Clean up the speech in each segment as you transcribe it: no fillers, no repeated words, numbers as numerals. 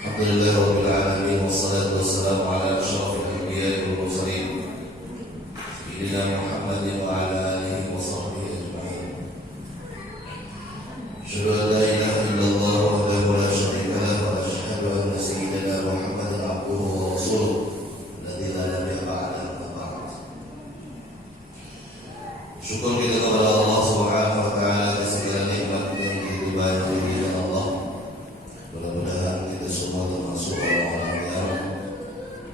Alhamdulillahirabbil alamin wassalatu wassalamu ala asyrafil anbiya'i wal mursalin sayyidina Muhammadin wa ala alihi wa sahbihi ajma'in. Asyhadu an la ilaha illallah wahdahu la syarika lahu wa asyhadu anna sayyidana Muhammadan abduhu wa rasuluh alladzi la nabiyya ba'dahu wa ba'd. Syukur kita kepada Allah Subhanahu wa taala atas segala nikmat dan kehidupan yang diberikan Allah. Mudah-mudahan kita semua termasuk orang-orang yang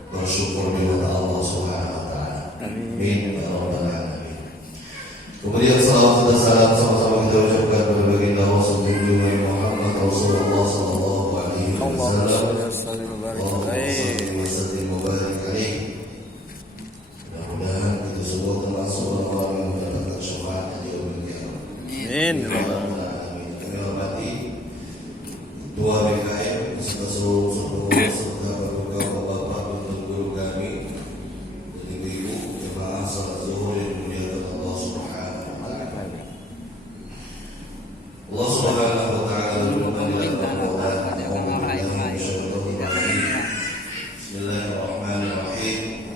bersyukur kepada Allah Subhanahu wa taala. Amin ya rabbal alamin. Kemudian salawat dan salam sama-sama kita ucapkan kepada baginda Rasul Muhammad Rasulullah sallallahu alaihi wasallam. Mudah-mudahan kita semua termasuk orang-orang yang mendapatkan syafaat di yaumil qiyamah. Amin. Kami hormati Ketua BKM beserta seluruh serta bapak-bapak dan guru kami dan ibu-ibu jemaah salat zuhur yang dimuliakan Allah Subhanahu wa taala. Allah Subhanahu wa taala berfirman dalam Bismillahirrahmanirrahim.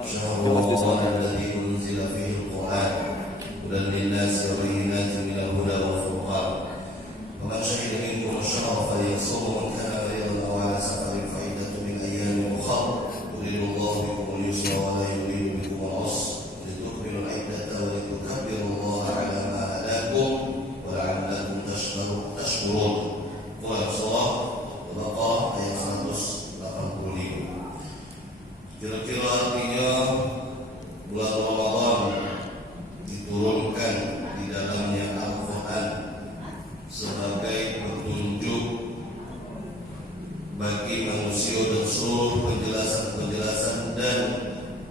Syahrul alladzi unzila fihi al-Qur'an hudan lin-nasi wa bayyinatin minal huda wal furqan. ومن شهد منكم الشهر فليصوم ومن كان مريضا او على سفر فعدة من ايام اخر يريد الله بكم اليسر ولا يريد بكم العسر لتكملوا العدة ولتكبروا الله على ما هداكم ولعلكم تشكرون. Surah Al-Baqarah ayat 185. Kira-kira artinya bulan Ramadan diturunkan di dalamnya Al-Quran sebagai petunjuk bagi manusia dan seluruh penjelasan-penjelasan dan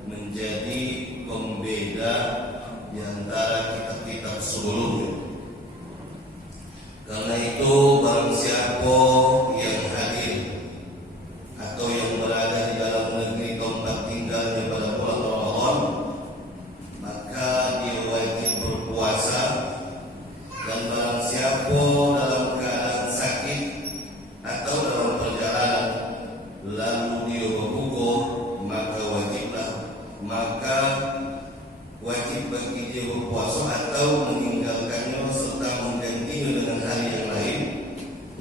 menjadi pembeda di antara kitab-kitab sebelumnya. Karena itu barang siapa yang hadir atau yang berada di dalam negeri tempat tinggalnya pada bulan Ramadan, maka dia wajib berpuasa. Dan barang siapa dalam keadaan sakit atau dalam perjalanan lalu dia berbuka, maka wajib bagi dia berpuasa atau meninggalkannya serta menggantinya dengan hari yang lain.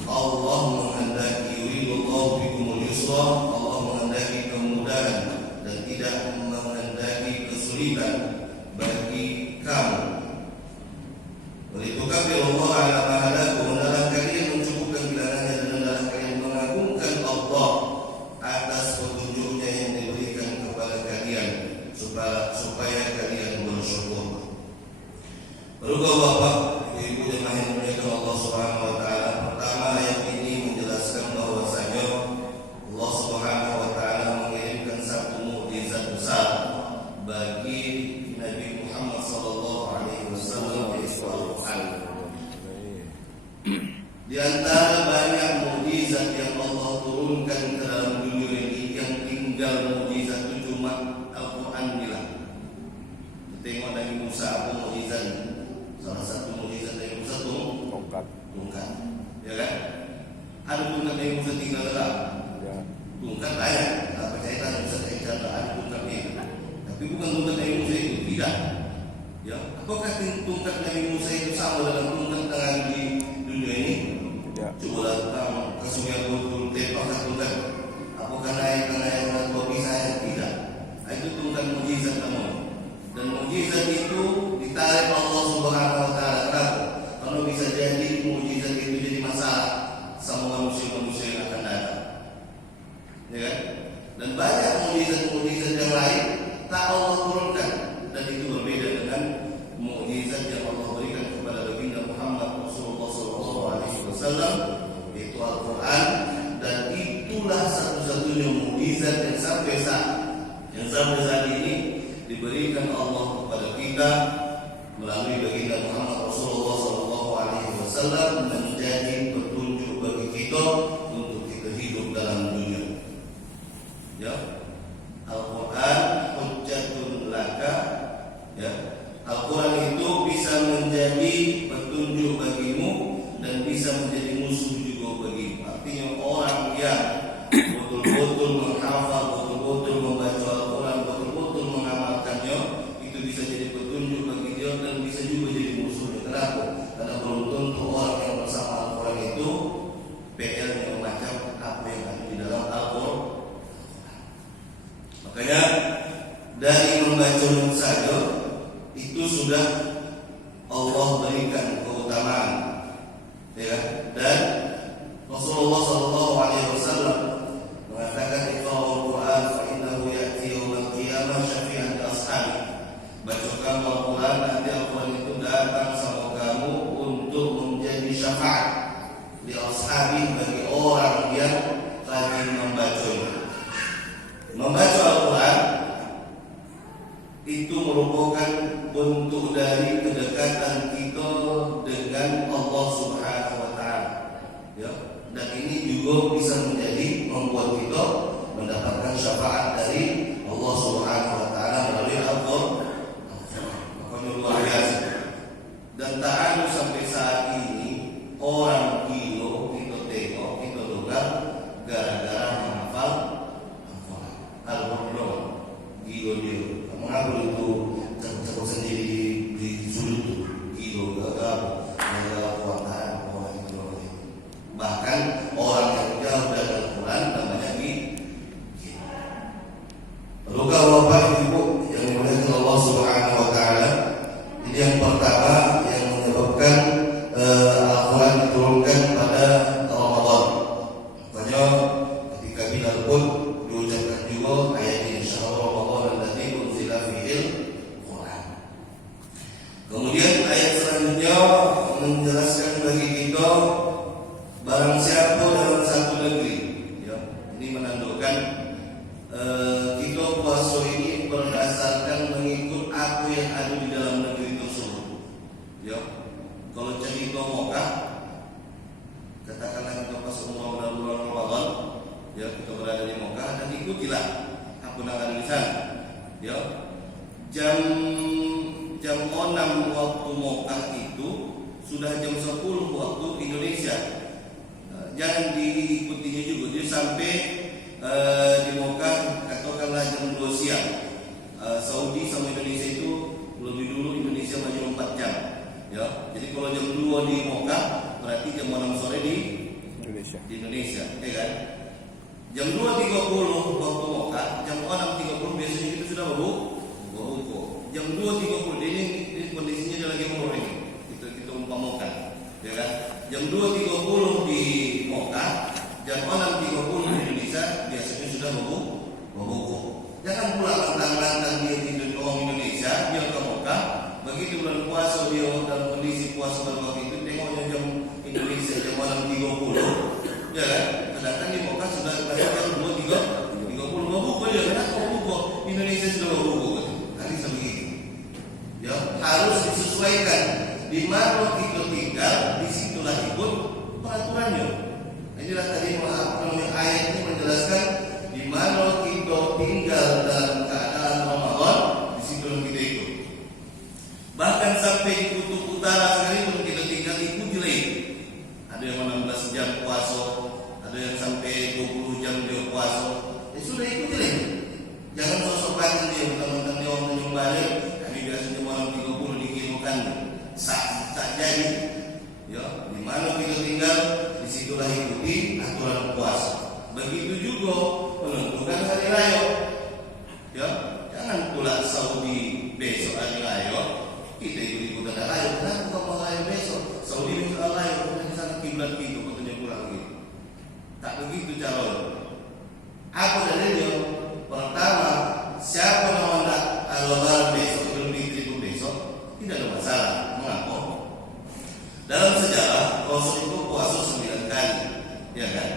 Allah menghendaki yuridullahu bikumul yusra, Allah menghendaki kemudahan dan tidak menghendaki kesulitan bagi kamu. Walitukabbirullah ala ma hadakum, hendaklah kalian mencukupkan bilangannya dan hendaklah kalian mengagungkan Allah atas petunjuknya yang diberikan kepada kalian supaya kalian bersyukur. Perlukan Bapak, Ibu jemaah yang dimuliakan Allah Subhanahu wa taala. Pertama, ayat ini menjelaskan bahwasanya Allah Subhanahu wa taala mengirimkan satu mukjizat besar bagi Nabi Muhammad sallallahu alaihi wasallam, yaitu Al-Qur'an. Di antara banyak mukjizat yang Allah turunkan ke dalam dunia ini, yang tinggal mukjizat itu cuma Al-Qur'an bilang. Tengok Nabi Musa apa mukjizatnya? Salah satu mukjizat Nabi Musa itu tongkat. Ya kan? Ada tongkat Nabi Musa tinggal dalam. Ya. Tongkat banyak. Apa kaitan Musa kaitan ada tongkat ini? Tapi bukan tongkat Nabi Musa itu, tidak. Ya, apakah tongkat Nabi Musa itu sama dalam tongkat tangan di dunia ini? Tidak. Coba datang ke sungai Gunung, tepaklah tongkat. Apakah naik dan dua pisah? Tidak. Itu tongkat mukjizat namun. Dan mukjizat itu ditarik Allah Subhanahu wa taala. Kalau bisa jadi mukjizat itu jadi masalah sama manusia-manusia yang akan datang. Ya kan? Dan banyak mukjizat-mukjizat yang lain tak Allah turunkan, dan itu berbeda dengan mukjizat yang Allah berikan kepada baginda Muhammad Rasulullah sallallahu alaihi wasallam, yaitu Al-Qur'an. Dan itulah satu-satunya mukjizat yang sampai saat ini diberikan Allah kepada kita melalui baginda Muhammad Rasulullah sallallahu alaihi wasallam, menjadi petunjuk bagi kita untuk kita hidup dalam dunia. Ya, Al-Quran hujjatun laka. Ya, Al-Quran itu bisa menjadi petunjuk bagimu dan bisa menjadi musuh juga bagimu. Artinya orang yang orang yang rajin membacanya. Membaca Al-Quran itu merupakan bentuk dari kedekatan kita dengan Allah Subhanahu wa Ta'ala. Ya, dan ini juga bisa menjadi membuat kita mendapatkan syafaat dari Allah Subhanahu wa Ta'ala melalui Al-Quran. Pokoknya luar biasa. Dan tak ada sampai saat ini orang gila kita tengok, kita dengar gara-gara menghafal Al-Quran. Al-Quran gila dia. Mengapa itu tercepat sendiri di sudut itu gila gagal Al-Quran orang itu. Bahkan orang yang jauh dari Al-Quran namanya gila. Lalu kalau Bapak Ibu yang dimuliakan Allah Subhanahu wa Ta'ala, ini yang pertama yang menyebabkan Al-Quran diturunkan pada Ramadan. Makanya ketika Bilal pun diucapkan juga ayat ini, syahrul Ramadan alladzii unzila fihil Quran. Kemudian ayat selanjutnya menjelaskan bagi kita barang siapa dalam satu negeri, ya, ini menandakan kita puasa ini berdasarkan mengikut apa yang ada di dalam negeri tersebut. Ya, kalau cerita Mekah, katakanlah kita pas umrah pada bulan Ramadan, ya kita berada di Mekah dan ikutilah apa yang ada di sana. Ya, jam 6 waktu Mekah itu sudah jam 10 waktu Indonesia. Jangan diikutinya juga, jadi sampai di Mekah katakanlah jam 2 siang. Saudi sama Indonesia itu lebih dulu, Indonesia maju 4 jam. Ya, jadi kalau jam 2 di Mekah berarti jam 6 sore di Indonesia, ya kan? Jam 2.30 waktu Mekah, jam 6.30 biasanya kita sudah berbuka. Jam 2.30 ini kondisinya dia lagi menurun ini. Kita umpamakan, ya kan? Jam 2.30 di Mekah, jam 6.30 di Indonesia biasanya sudah berbuka. Jangan pula lantang-lantang dia di orang Indonesia, dia ke Mekah, begitu bulan puasa dia dalam kondisi puasa pada waktu itu, tengoknya jam Indonesia jam 6.30, ya kan? Sedangkan di Mekah sudah jam 2.30 berbuka, ya kan? Berbuka, Indonesia sudah berbuka, kan bisa begitu. Ya, harus disesuaikan di mana kita tinggal, disitulah ikut peraturannya. Inilah tadi ayat ini menjelaskan di mana kita tinggal dalam keadaan Ramadan, di situ kita ikut. Bahkan sampai di kutub utara sekalipun kita tinggal ikuti lagi. Ada yang 16 jam puasa, ada yang sampai 20 jam dia puasa. Ya sudah ikuti lagi. Jangan sosok-sosokan dia, mentang-mentang dia orang Tanjung Balai, kami biasanya malam 30 dikirimkan. Tak jadi. Ya, di mana kita tinggal, disitulah ikuti aturan puasa. Begitu juga menentukan hari raya. Ya, jangan pula Saudi besok hari raya kita ikut-ikutan hari raya. Kenapa kamu raya besok? Saudi besok hari raya, bukan di sana kiblat gitu, katanya pulang gitu. Tak begitu caranya. Apa dalilnya? Pertama, siapa yang hendak Lebaran besok, Idul Fitri pun besok, tidak ada masalah. Mengapa? Dalam sejarah Rasul itu puasa 9 kali, ya kan?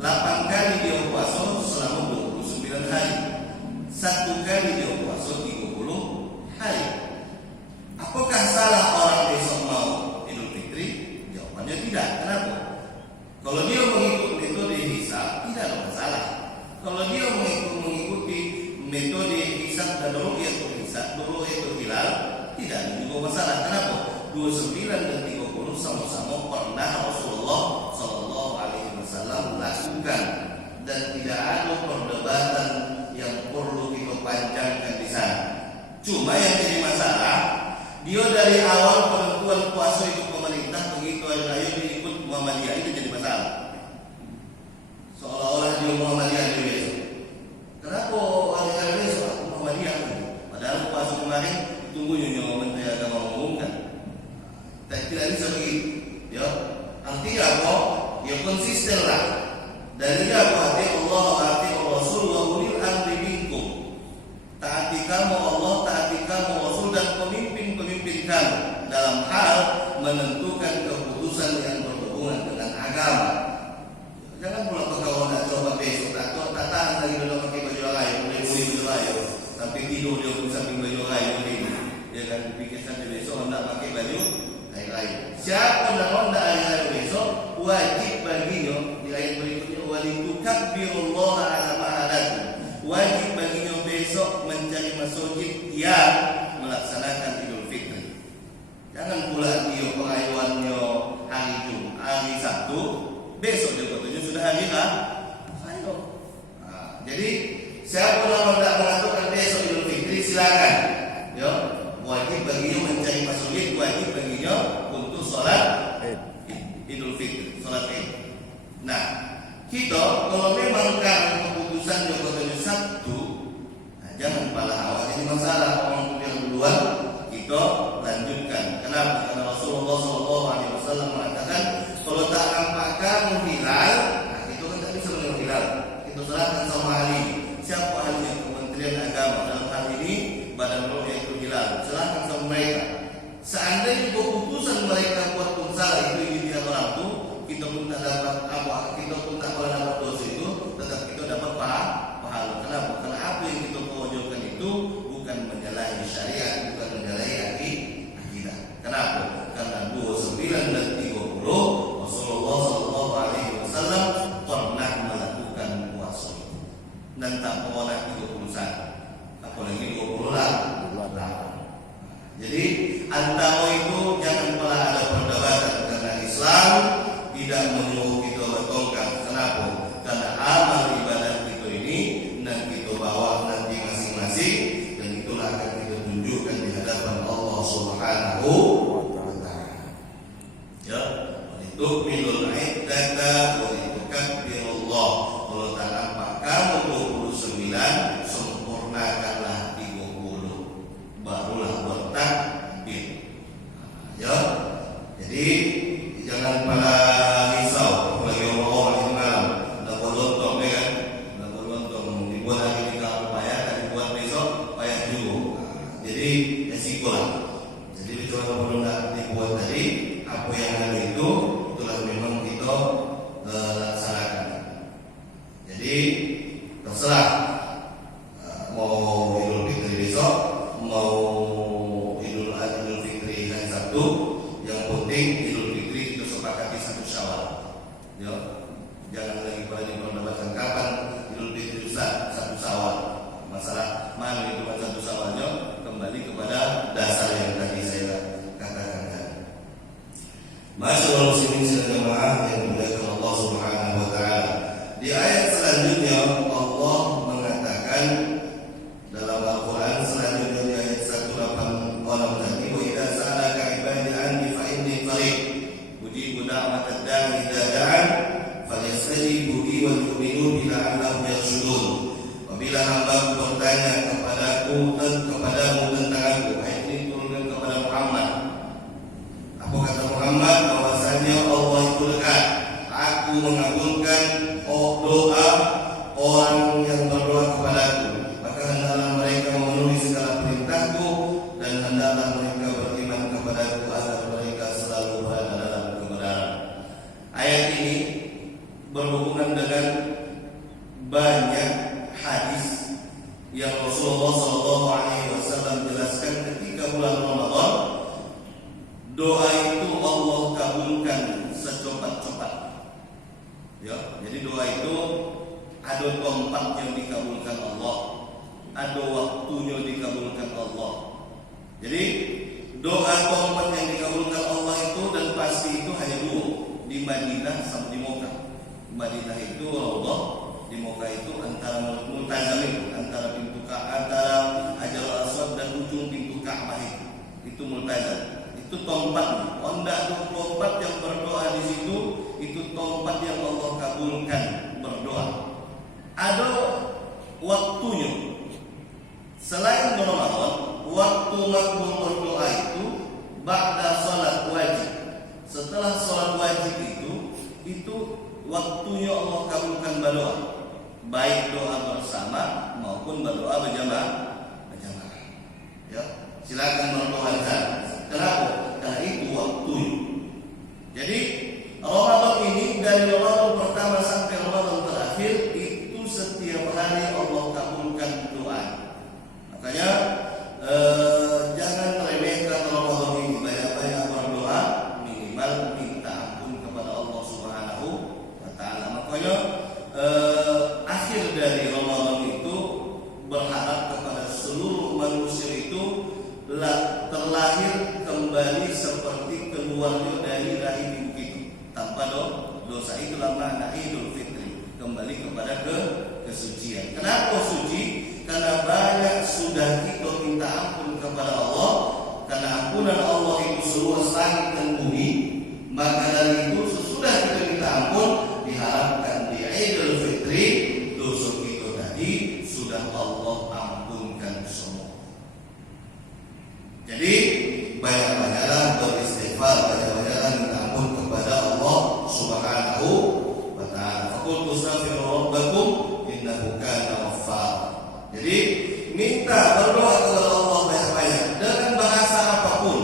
8 kali dia puasa selama 29 hari. 1 kali dia puasa 30 hari. Apakah salah orang besok mau Idul Fitri? Jawabannya tidak. Kenapa? Kalau dia mengikuti metode hisab, tidak ada masalah. Kalau dia mengikuti metode hisab dan ru'yatul hisab, ru'yatul hilal, tidak ada juga masalah. Kenapa? 29 dan 30 sama-sama pernah Rasulullah Sallallahu Alaihi Wasallam lakukan, dan tidak ada perdebatan yang perlu kita panjangkan di sana. Cuma yang jadi masalah, dia dari awal penentuan puasa itu pemerintah, begitu hari raya dia ikut Muhammadiyah, itu jadi masalah. Seolah-olah dia Muhammadiyah dia besok. Kenapa hari raya besok Muhammadiyah? Padahal puasa kemarin tunggu nyonya Menteri Agama mengumumkan. Tidak bisa begitu, ya. Artinya apa? Ya konsisten lah. Dari apa? Hati Allah, hati Rasul, wa ulil amri minkum. Taati kamu Allah, taati kamu Rasul dan pemimpin-pemimpin kamu dalam hal menentukan keputusan yang berhubungan dengan agama. yukabbirullaha ala ma hadakum. Wajib baginya besok mencari masjid yang melaksanakan Idul Fitri. Jangan pula dia pengayuannya hari Sabtu, besok dia katanya sudah hari ayo. Jadi siapa yang tidak mengaturkan besok Idul Fitri silakan. Ya, wajib baginya mencari masjid, wajib baginya untuk sholat Idul Fitri, sholat Id. Nah, kita kalau memang kan keputusan yang katanya Sabtu, jangan pala awal ini masalah orang yang duluan kita lanjutkan. Kenapa? Karena Rasulullah SAW mengatakan kalau tak nampak kamu hilal, nah itu kan tak bisa melihat hilal. Kita serahkan sama ahli. Siapa ahlinya? Kementerian Agama. Dalam hal ini Badan Ru'yah itu hilal. Serahkan sama mereka. Seandainya keputusan mereka buat pun salah itu ini tidak berlaku, kita pun tak dapat apa, kita pun tak boleh dapat dosa itu, tetap kita dapat pahala. Kenapa? Karena apa yang kita pojokkan itu bukan menyalahi syariat, bukan menyalahi akidah. Kenapa? Karena 29 dan 30 Rasulullah SAW pernah melakukan puasa dan tak pernah 31, apalagi 20 lah. Jadi antara itu jangan pernah ada perdebatan, karena Islam tidak menyuruh kita bertongkar. Kenapa? Karena amal ibadah kita ini dan kita bawa nanti masing-masing, dan itulah akan kita tunjukkan di hadapan Allah Subhanahu wa Ta'ala. Ya, itu minul iddata wa litukabbirullah. Kalau tak nampak kamu 29, sempurnakanlah 30, barulah bertakbir. Ya, jadi jangan pada risau bagi orang-orang yang malam dapat lontong kan, dapat lontong dibuat hari ini kalau payah, dan dibuat besok payah juga. Jadi resiko lah. Jadi kalau belum dibuat tadi, apa yang ada itu itulah memang kita laksanakan. Jadi terserah mau Idul Fitri besok, mau Idul Fitri hari Sabtu, yang penting Idul Fitri kita sepakati 1 Syawal. Ya, jangan lagi pada diperdebatkan kapan Idul Fitri Ustaz 1 Syawal. Masalah mana itu 1 Syawalnya kembali kepada dasar yang tadi saya katakan. Masyaallah muslimin jamaah yang dimuliakan Allah Subhanahu wa Ta'ala. Di ayat selanjutnya Allah mengatakan dalam Al-Quran selanjutnya di ayat 186 tadi, wa idza sa'alaka ibadi anni fa inni qarib ujibu da'watad da'i idza da'an falyastajibu li wal yu'minu bi la'allahum yarshudun. Apabila hambaku bertanya kepadamu tentang aku, ayat ini turunkan kepada Muhammad. Apa kata Muhammad? Bahwasanya Allah itu dekat. Aku mengabulkan doa orang yang berdoa kepadaku, maka hendaklah mereka memenuhi segala perintahku, dan hendaklah mereka beriman kepadaku agar mereka selalu berada dalam kebenaran. Ayat ini berhubungan dengan banyak hadis yang Rasulullah SAW jelaskan ketika bulan Ramadan, doa itu Allah kabulkan secepat-cepat. Ya, jadi doa itu ada tempat yang dikabulkan Allah, ada waktunya dikabulkan Allah. Jadi doa tempat yang dikabulkan Allah itu dan pasti itu hanya 2, di Madinah sama di Mekah. Madinah itu Allah, di Mekah itu antara multazam, antara pintu antara Hajarul Aswad dan ujung pintu Ka'bah itu multazam. Itu tempat, onda tempat yang berdoa di situ, itu tempat yang Allah kabulkan berdoa. Ada waktunya. Selain Ramadan, waktu makbul berdoa itu ba'da salat wajib. Setelah salat wajib itu waktunya Allah kabulkan berdoa, baik doa bersama maupun berdoa berjamaah. Ya, silakan berdoa di sana. Kenapa? Karena itu waktunya. Jadi Ramadan ini dari Ramadan pertama sampai Ramadan terakhir itu setiap hari Allah kabulkan doa. Makanya jangan remehkan Ramadan ini, banyak-banyak berdoa, minimal minta ampun kepada Allah Subhanahu wa Ta'ala. Makanya kesucian. Kenapa suci? Karena banyak sudah kita minta ampun kepada Allah. Karena ampunan Allah itu seluas langit dan bumi. Maka dari itu sesudah kita minta ampun, diharapkan di Idul Fitri dosa kita tadi sudah Allah ampunkan semua. Jadi banyak-banyaklah beristighfar, banyak-banyaklah minta ampun kepada Allah Subhanahu wa ta'ala. Faqul astaghfiru rabbakum innahu kana ghaffara. Jadi minta berdoa kepada Allah banyak-banyak dengan bahasa apapun.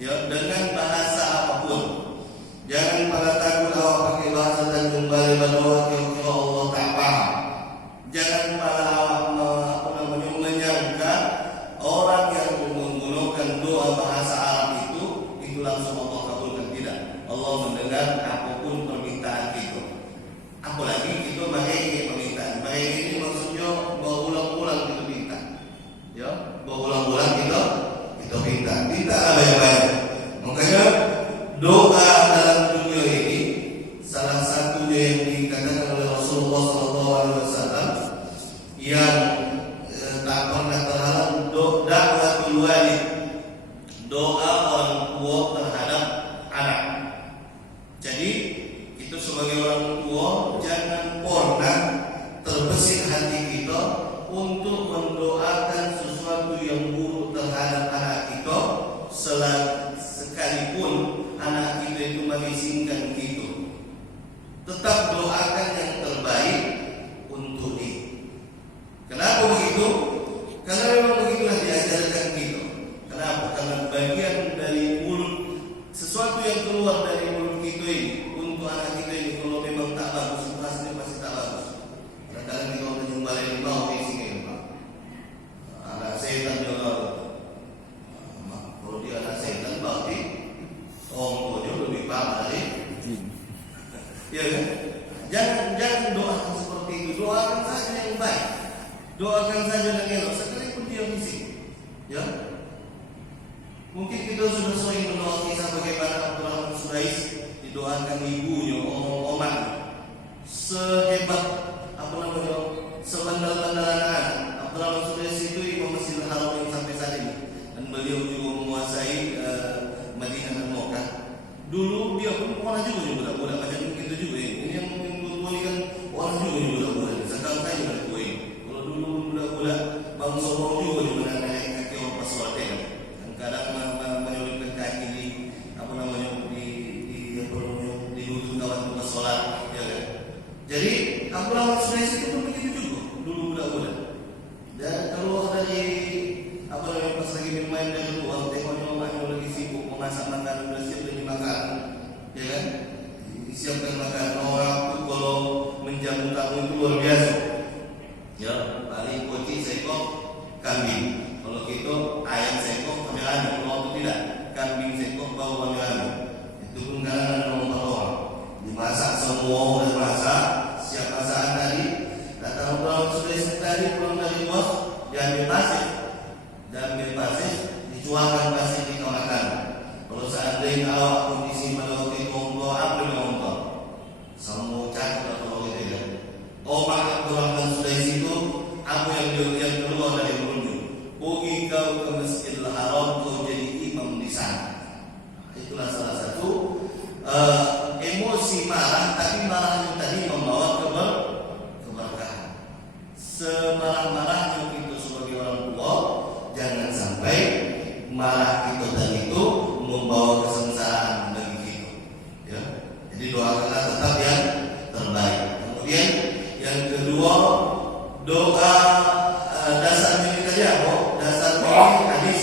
Ya, dengan bahasa apapun. Jangan pada takut awak pakai bahasa Tanjung Balai berdoa kira-kira Allah tak paham. Jangan pada awak menyangka orang yang menggunakan doa bahasa Arab itu langsung Allah kabulkan. Tidak. Allah mendengar apapun permintaan kita. Apalagi kita mengenai permintaan. Mengenai ini maksudnya berulang-ulang kita minta. Ya, berulang-ulang kita minta. Minta banyak-banyak. Makanya doa dalam dunia ini salah satunya yang dikatakan oleh Rasulullah SAW yang tak pernah terhalang da'watul walid, doa orang tua terhadap anak. Jadi kita sebagai orang tua jangan pernah terbesit hati kita untuk mendoakan sesuatu yang buruk terhadap anak kita, sekalipun anak kita itu mengizinkan kita. Tetap doakan yang terbaik untuk dia. Kenapa begitu? Karena memang begitulah diajarkan kita. Kenapa? Karena bagian dari mulut, sesuatu yang keluar dari mulut kita ini untuk anak kita ini kalau memang tak bagus, hasilnya pasti tak bagus. Kadang-kadang kita menjumpai limau di sini, Pak. Anak setan juga. Kalau dia anak setan, berarti orang tuanya lebih parah dari jin. Ya kan? Jangan doakan seperti itu. Doakan saja yang baik. Doakan saja yang elok. Sekalipun dia miskin. Ya. Mungkin kita sudah sering mendoakan kisah bagaimana Abdurrahman Sudais didoakan ibunya, omong-omong sehebat sebandal-bandal anak. Abdurrahman Sudais itu Imam Masjidil Haram yang sampai saat ini, dan beliau juga menguasai Madinah dan Mekah. Dulu dia pun orang juga budak-budak macam kita juga ini. Ini yang tua ini kan orang juga budak-budak. Sekarang saya juga tua ini. Kalau dulu budak-budak bangsa orang juga naik kaki orang pas sholat kan. Kadang menyulitkan kaki di lutut kawan pas sholat, ya kan. Jadi Abdurrahman Sudais itu pun begitu juga dulu budak-budak. Dan kalau dari pas lagi bermain dari luar, tengoknya mamanya lagi sibuk memasak makanan, udah siap lagi makan, ya kan? Disiapkan makanan. Orang itu kalau menjamu tamu itu luar biasa. Ya, paling poci sekok kambing. Kalau kita ayam sekok kami anu, kalau itu tidak kambing sekok bau kami anu. Itu pun karena nomor orang. Dimasak semua udah masak, siap masakan tadi. Datang pulang sudah tadi pulang dari bos, diambil pasir. Dan pasir dicuakan pasir di kawakan. Kalau seandainya awak kondisi pada waktu itu ongkong, ambil ongkong. Semua cakap atau gitu ya. Omak Abdurrahman Sudais itu apa yang keluar dari mulutnya? Pergi kau ke Masjidil Haram, kau jadi imam di sana. Itulah salah satu emosi marah, tapi marahnya tadi membawa keberkahan. Semarah-marahnya kita sebagai orang tua, jangan sampai marah kita tadi itu membawa kesengsaraan bagi kita. Ya, jadi doakanlah tetap yang terbaik. Kemudian yang kedua, doa dasarnya kita apa? Dasarnya hadis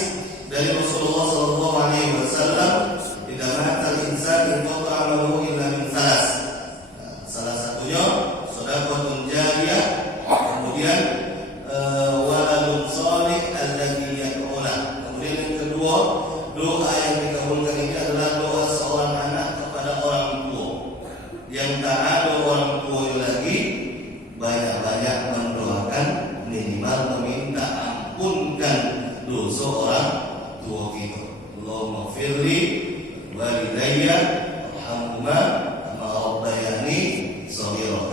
dari Rasulullah SAW. Tidak matal insan inqata amaluhu illa min salas. Salah satunya sedekahun jariyah, kemudian waladun shalih alladzi yad'ulah. Kemudian yang kedua, doa yang dikabulkan ini adalah doa seorang anak kepada orang tua. Yang tak ada orang tua lagi, banyak-banyak mendoakan, minimal meminta ampunkan dosa orang tua kita. Allahumma firli walidayya warhamhuma kama rabbayani shaghira.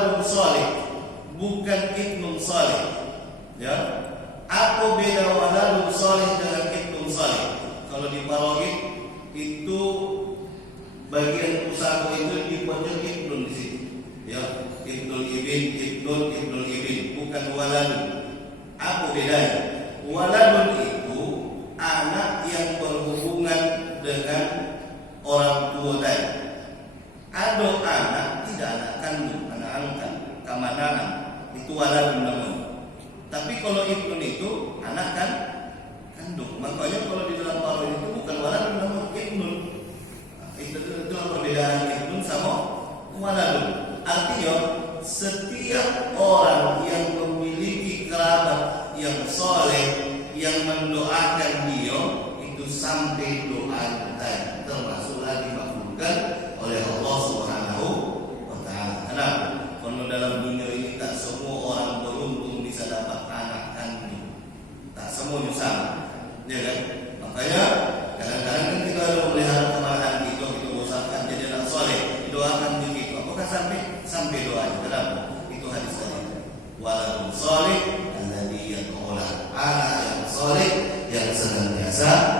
waladun salih, bukan ibnun salih. Ya, apa beda waladun salih dengan ibnun salih? Kalau di Paroid itu bagian usaha itu dibuatnya ibnun di situ. Ya, ibnul ibn, bukan waladun. Apa bedanya? Waladun itu anak yang berhubungan dengan orang tua tadi. Ada anak tidak anak kandung, anak angkat, kemanaan, itu waladun namanya. Tapi kalau ibnun itu anak kan kandung. Makanya kalau di dalam Paroid itu bukan waladun namanya ibnun. Itu perbedaan ibnun sama waladun. Artinya setiap orang yang memiliki kerabat yang soleh, yang mendoakan dia, itu sampai doa tadi termasuklah dimakbulkan oleh Allah Subhanahu wa Ta'ala. Kenapa? Karena dalam dunia ini tak semua orang beruntung bisa dapat anak kandung. Tak semuanya sama, ya kan? Makanya kadang-kadang kan kita harus melihara kemarahan kita usahakan jadi anak soleh, doakan begitu. Apakah sampai doanya? Kenapa? Itu hadis tadi. Waladun soleh alladhi yad'ulah, anak yang soleh yang senantiasa